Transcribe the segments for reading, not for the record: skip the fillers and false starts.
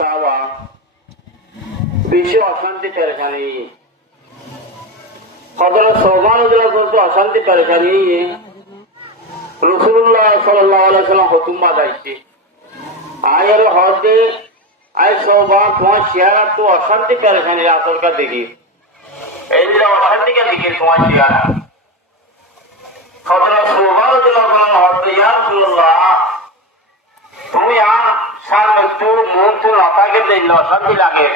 চাওয়া বেশি অশান্তি পেরেশানি হযরত সোমান করতো অশান্তি পেরেশানি রাসূলুল্লাহ সাল্লাল্লাহু আলাইহি ওয়াসাল্লাম হুকুম বাজাইছে আয়ের হদে আই সোবা তোমার চেহারা তো অশান্তি পেরেশানি আসরকা দেখি এই যে অশান্তিকে দেখি তোমার চেহারা হযরত সোমান হদে ইয়া রাসূলুল্লাহ তুমি আর সামনে তো মন তো নাথাকে দিলে অশান্তি লাগে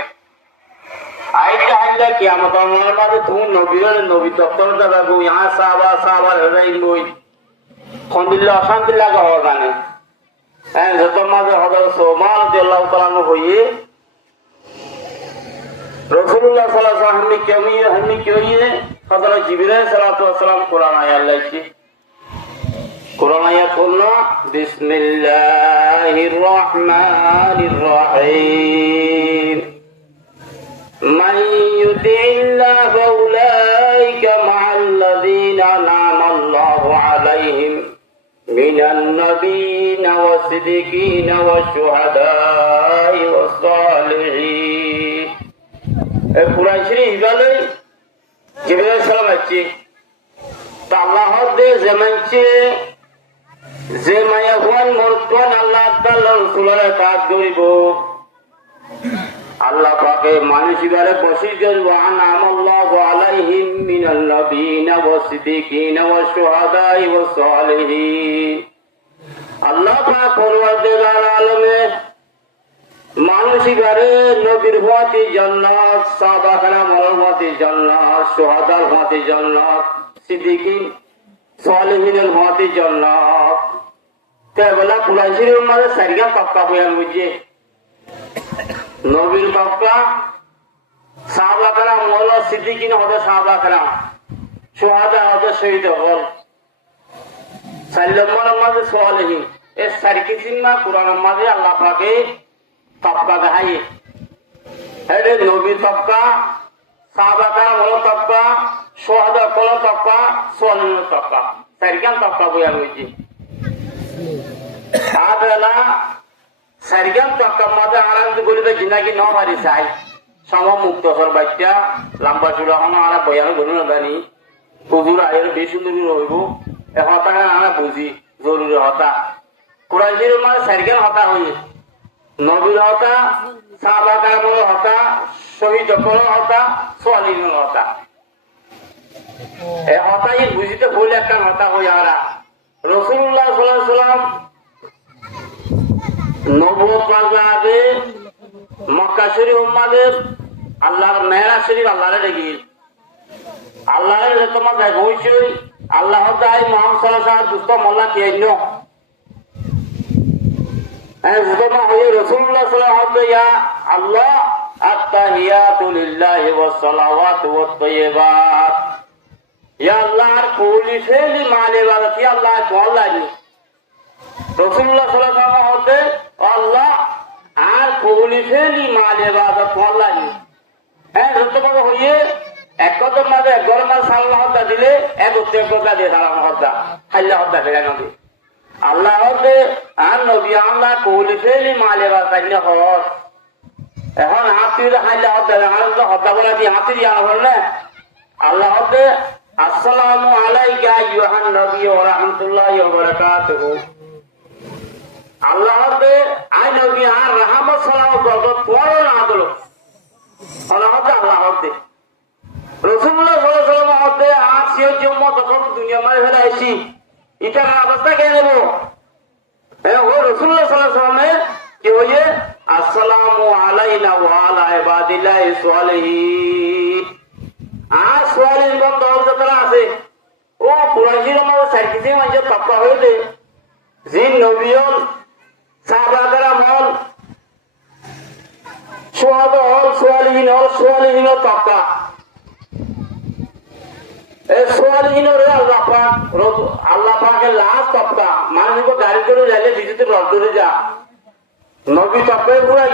আইটা আইলে কিয়ামত আমার মাঝে তুমি নবী দপ্তর দাদা গো ইহা সাহাবা হরাই লই কোন দিলে অশান্তি লাগা হওয়ার মানে হ্যাঁ যত মাঝে হযরত সোমান রাদিয়াল্লাহু তাআলা হইয়ে রাসূলুল্লাহ সাল্লাল্লাহু আলাইহি ওয়াসাল্লাম হামি কেউয়ে হযরত জিবরাইল সাল্লাল্লাহু আলাইহি ওয়াসাল্লাম কোরআন আয়াত লাইছি কোরআন আয়াত বললো বিসমিল্লাহির রহমানির রহিম মান ইউতিল্লাহ ফাউলাইকা মা'আল্লাযীনা আন'আমা আল্লাহু আলাইহিম মিনান নাবিয়্যিনা ওয়াস-সিদ্দীকিনা ওয়াশ-শুহাদা'i ওয়াস-সালিহিন এই কুরআন শরীফ বলে জিবরাইল সালাম আছে তা আল্লাহর দে জামানছে যে মায়া হুয়ান মরকন আল্লাহ তাআলা রাসূলের কাজ করিব আল্লাহ পাকে মানুষিবারে বসিত ওয়ান আমাল্লাহু আলাইহিম মিনাল নাবিয়িনা ওয়াস-সিদ্দীকিনা ওয়াশ-শুহাদা'i ওয়াস-সালিহিন আল্লাহ পাক পরওয়ারদিগার আলমে মানুষিবারে নবীর হওয়াতে জান্নাত সাহাবা কেরামের হওয়াতে জান্নাত শুহাদার হওয়াতে জান্নাত সিদ্দীকিন সালিহিনের হওয়াতে জান্নাত তেবেলা কুরআন শরীফের মধ্যে সারিয়া তক্কা বয়ান হইছে নবীর তক্কা সাহাবা কেরাম হলো সিদ্দীকিন হতে সাহাবা কেরাম শুহাদা হতে শহীদ হল সাল্লাল্লাহু মাঝে সালিহিন এই সারি কিসিমা কুরআনের মাঝে আল্লাহ পাকে তক্কা দেখায় এর নবীর তক্কা সাহাবা কেরাম হলো তক্কা শুহাদা হলো তক্কা সালিহিনের তক্কা সারিকান তক্কা বয়ান হইছে আবেলা সারিগান তক্কার মাঝে আনন্দ করিবে জিনাকি ন মারি চাই সম মুক্ত সর বাচ্চা লম্বা চূড়া হন আর বয়ান গরু না জানি হুজুর আয়ের বেশ সুন্দর হইব এ হতা আমরা বুঝি জরুরি হতা কোরআন শরীফের মাঝে সারিগান হতা হই নবীর হতা সাহাবা কেরামের হতা শহীদ হল হতা সালিহিন হতা এ হতাই বুঝিতে ভুল একটা হতা হই আমরা রাসূলুল্লাহ সাল্লাল্লাহু আলাইহি ওয়াসাল্লাম নবুয়ত লাগার আগে মক্কা শরীফ উম্মাদের আল্লাহর মেহরাজ শরীফ আল্লাহরে দেখি আল্লাহরে তোমার দেখ হইছে আল্লাহ তাই মুহাম্মদ সাল্লাল্লাহু আলাইহি ওয়াসাল্লাম দুস্ত মোল্লা কি আইনো যতমা হয়ে রাসূলুল্লাহ সাল্লাল্লাহু আলাইহি ওয়াসাল্লাম ইয়া আল্লাহ আত-তাহিয়াতু লিল্লাহি ওয়াস সালাওয়াতু ওয়াত তাইয়্যিবাত ইয়া আল্লাহর কুলি ফেলি মানে বাতি আল্লাহ কোয়াল্লাহি রাসূলুল্লাহ সাল্লাল্লাহু আলাইহি ওয়াসাল্লাম হতে আল্লাহ আর কুলি ফেলি মানে বাতি কোয়াল্লাহি যতমা হয়ে এক কদম মাঝে গরম সাল্লাহ হত্যা দিলে এক উত্তেকতা দিয়ে সালাম হত্যা হাল্লা হত্যা ফেলে নদী আল্লাহ হতে আর নবী আল্লাহ কৌলি ফেলি মালে বাসাইলে হর এখন হাতি হাল্লা হত্যা হত্যা বলা দিয়ে হাতি দিয়া হল না আল্লাহ হতে আসসালামু আলাইকা আইয়ুহান নবী ওয়া রাহমাতুল্লাহি ওয়া বারাকাতুহু আল্লাহ হতে আই নবী আর রাহমাত সালাম বরকত পড়ো না দলো আল্লাহ হতে রাসূলুল্লাহ সাল্লাল্লাহু আলাইহি ওয়াসাল্লাম হতে আর সে জম্মা তখন দুনিয়া মাঝে ফেলে আইছি এটার অবস্থা কে দেব ও রাসূলুল্লাহ সাল্লাল্লাহু আলাইহি ওয়াসাল্লাম কি হয়ে আসসালামু আলাইনা ওয়া আলা ইবাদিল্লাহি সালিহিন আর সালিহিন বন্ধ যতরা আছে ও কুরাইশের মধ্যে সাইকিতে মানে তক্কা হইতে জিন নবীয়ন সাহাবা কেরাম হল শুহাদা হল সালিহিন তক্কা আল্লাহ পাকের লাশ তক্কা মানুষ গাড়ি করে যাইলে বিদ্যুতের রড ধরে যা নবী তক্কায় পুরা